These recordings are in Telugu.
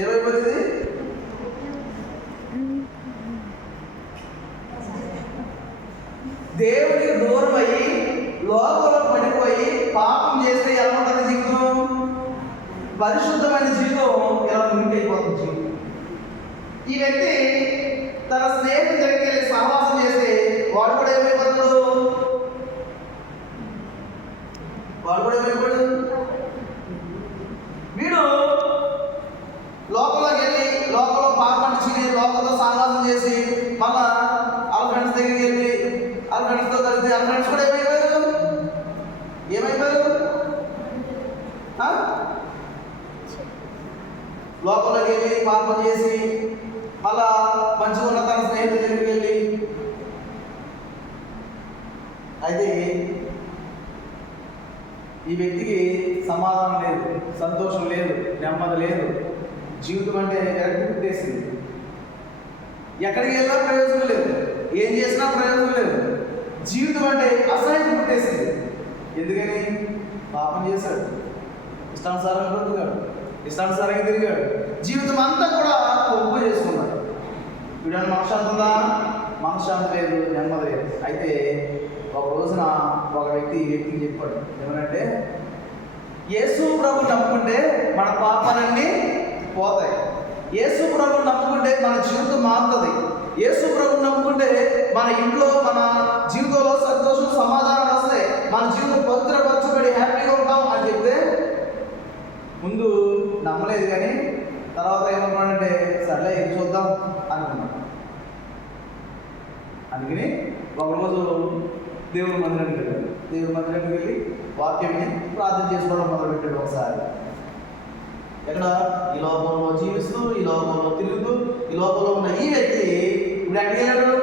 ఏమైపోతుంది? దేవుడికి దూరం అయ్యి లోకంలో పడిపోయి పాపం చేస్తే ఎలా ఉంటుంది జీవితం? పరిశుద్ధమైన జీవితం ఎలా మునిగిపోతుంది జీవితం. ఈ వ్యక్తి తన స్నేహితుడి దగ్గరికి వెళ్ళి సహవాసం చేస్తే వాడు కూడా ఏమైపోతాడు? వీడు లోకంలోకి వెళ్ళి లోకంలో పాపం చేసి లోకంలో సహవాసం చేసి మళ్ళా వాళ్ళ ఫ్రెండ్స్ దగ్గరికి వెళ్ళి వాళ్ళ ఫ్రెండ్స్తో కలిసి వాళ్ళ ఫ్రెండ్స్ కూడా ఏమైపోయారు? లోకంలోకి వెళ్ళి పాపం చేసి మళ్ళా మంచిగా ఉన్న తన స్నేహితుల దగ్గరికి వెళ్ళి, అయితే ఈ వ్యక్తికి సమాధానం లేదు, సంతోషం లేదు, నెమ్మది లేదు. జీవితం అంటే వెనక్కి పుట్టేసింది. ఎక్కడికి వెళ్ళినా ప్రయోజనం లేదు, ఏం చేసినా ప్రయోజనం లేదు. జీవితం అంటే అసహ్యం పుట్టేసింది. ఎందుకని? పాపం చేశాడు, ఇష్టానుసారంగా బ్రతుకుతాడు, ఇష్టానుసారంగా తిరిగాడు, జీవితం అంతా కూడా ఒప్పు చేసుకున్నాడు. వీడని మనశ్శాంతి ఉందా? మనశ్శాంతి లేదు, నెమ్మది లేదు. అయితే ఒక రోజున ఒక వ్యక్తి ఈ వ్యక్తికి చెప్పాడు, ఏమనంటే, యేసు ప్రభువు నమ్ముకుంటే మన పాపాలన్నీ పోతాయి, యేసు ప్రభువు నమ్ముకుంటే మన జీవితం మారుతుంది, యేసు ప్రభువు నమ్ముకుంటే మన ఇంట్లో మన జీవితంలో సంతోషం సమాధానం వస్తాయి, మన జీవితం పవిత్రపరచబడి హ్యాపీగా ఉంటాం అని చెప్తే ముందు నమ్మలేదు. కానీ తర్వాత ఏమన్నాడంటే, సర్లే ఇది చూద్దాం అనుకున్నాడు. అందుకని ఒకరోజు దేవుడి మందిరానికి వెళ్ళాడు. దేవుడి మందిరానికి వెళ్ళి వాక్యాన్ని ప్రార్థన చేసుకోవడం మొదలుపెట్టాడు. ఒకసారి ఎక్కడ? ఈ లోకంలో జీవిస్తూ, ఈ లోకంలో తిరుగుతూ, ఈ లోకంలో ఉన్న ఈ వ్యక్తి ఇప్పుడు ఎక్కడికి వెళ్ళాడు?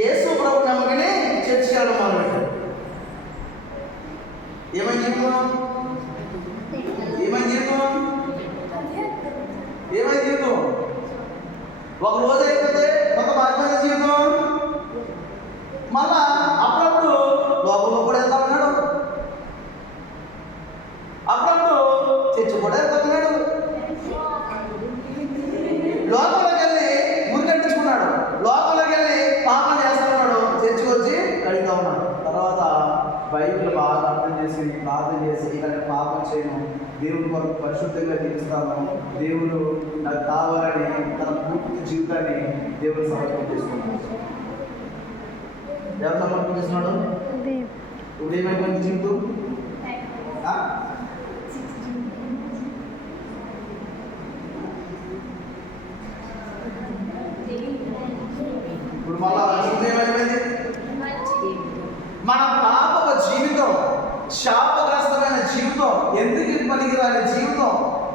యేసు ప్రభు నమ్మకనే చర్చికి వెళ్ళడం మొదలుపెట్టాడు. ఏమని జీవితం? ఒక రోజు అయిపోతే ఒక మారిపోయిన జీవితం. మళ్ళా అప్పుడప్పుడు లోకంలో కూడా వెళ్తా ఉన్నాడు, అప్పుడప్పుడు చర్చి కూడా వెళ్తా ఉన్నాడు, లోకంలోకి వెళ్ళి మురికట్టించుకున్నాడు, లోకంలోకి వెళ్ళి పాపం చేస్తా ఉన్నాడు, చర్చికి వచ్చి కడుగుతా ఉన్నాడు. తర్వాత బైబిల్ బాగా అర్థం చేసి ప్రార్థన చేసి, ఇలా పాపం చేయను, దేవుని కొరకు పరిశుద్ధంగా జీవిస్తాను, దేవుడు నాకు కావాలని తన పూర్తి జీవితాన్ని దేవుడు సమర్పణ చేసుకున్నాడు. ఎవరు సమర్పణ చేస్తున్నాడు? ఇప్పుడు ఏమైపోయింది జీవితం? ఇప్పుడు మళ్ళా ఏమైపోయింది? మన పాప జీవితం, శాపగ్రస్తమైన జీవితం, ఎందుకు పనికిరాని జీవితం,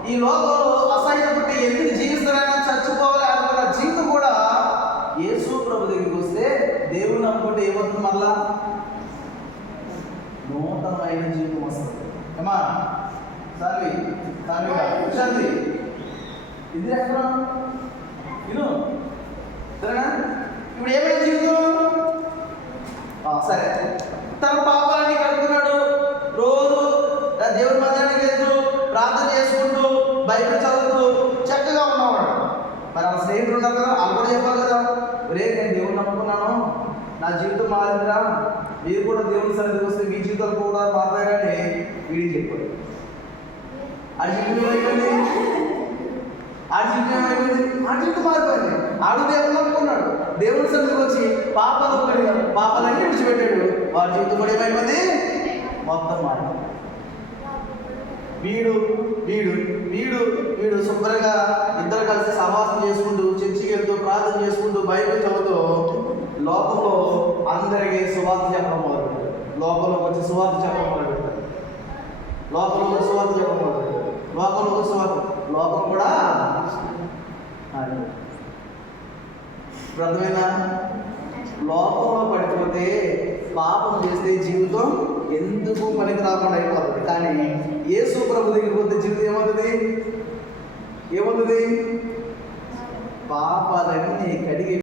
ఈ లోకంలో అసహ్యపట్టి ఎందుకు జీవిస్తారైనా చచ్చిపోవాలి అనుకున్న జీవితం కూడా యేసు ప్రభు దగ్గరికి వస్తే దేవుడు నమ్ముకుంటే ఏమవుతుంది? మళ్ళా నూతనమైన జీవితం వస్తుంది. ఏమా సార్వి శాంతి ఇది ఎక్కడ విను సరేనా? ఇప్పుడు ఏమైనా జీవితం? సరే, తన పాపాలని కడుక్కున్నాడు, రోజు దేవుడి మందిరానికి వెళ్తూ ప్రార్థన చేసుకుంటూ బైబిల్ చదువుతూ చక్కగా ఉన్నవాడు. మరి ఆ స్నేహితులు ఉన్నారు కదా, వాళ్ళు కూడా చెప్పాలి కదా, రే నేను దేవుడిని నమ్ముకున్నాను, నా జీవితం మారిందిరా, మీరు కూడా దేవుడి సన్నిధికి వస్తే మీ జీవితాలు కూడా మారుతారని వీడికి చెప్పాడు. ఆ జీవితం ఏమైపోయింది? ఆ జీవితం మారిపోయింది. ఆడు దేవుడు నమ్ముకున్నాడు, దేవుడి సన్నిధికి వచ్చి పాపాలన్నీ విడిచిపెట్టాడు. వాడి జీవితం కూడా ఏమైపోయింది? మొత్తం మారింది. వీడు వీడు వీడు వీడు శుభ్రంగా ఇద్దరు కలిసి సహవాసం చేసుకుంటూ, చర్చికి వెళ్తూ, ప్రార్థన చేసుకుంటూ, బైబిల్ చదువుతూ లోకంలో అందరికీ సువార్త చెప్పడం మొదలుపెట్టారు. లోకంలోకి వచ్చి సువార్త చెప్పడం మొదలుపెట్టారు. లోకం కూడా అర్థమైనా? లోకంలో పడిపోతే పాపం చేస్తే జీవితం ఎందుకు పనికి రాకుండా అయిపోతుంది. కానీ యేసు ప్రభు దగ్గరికి పోతే జీవితం ఏమవుతుంది? పాపాలన్నీ కడిగి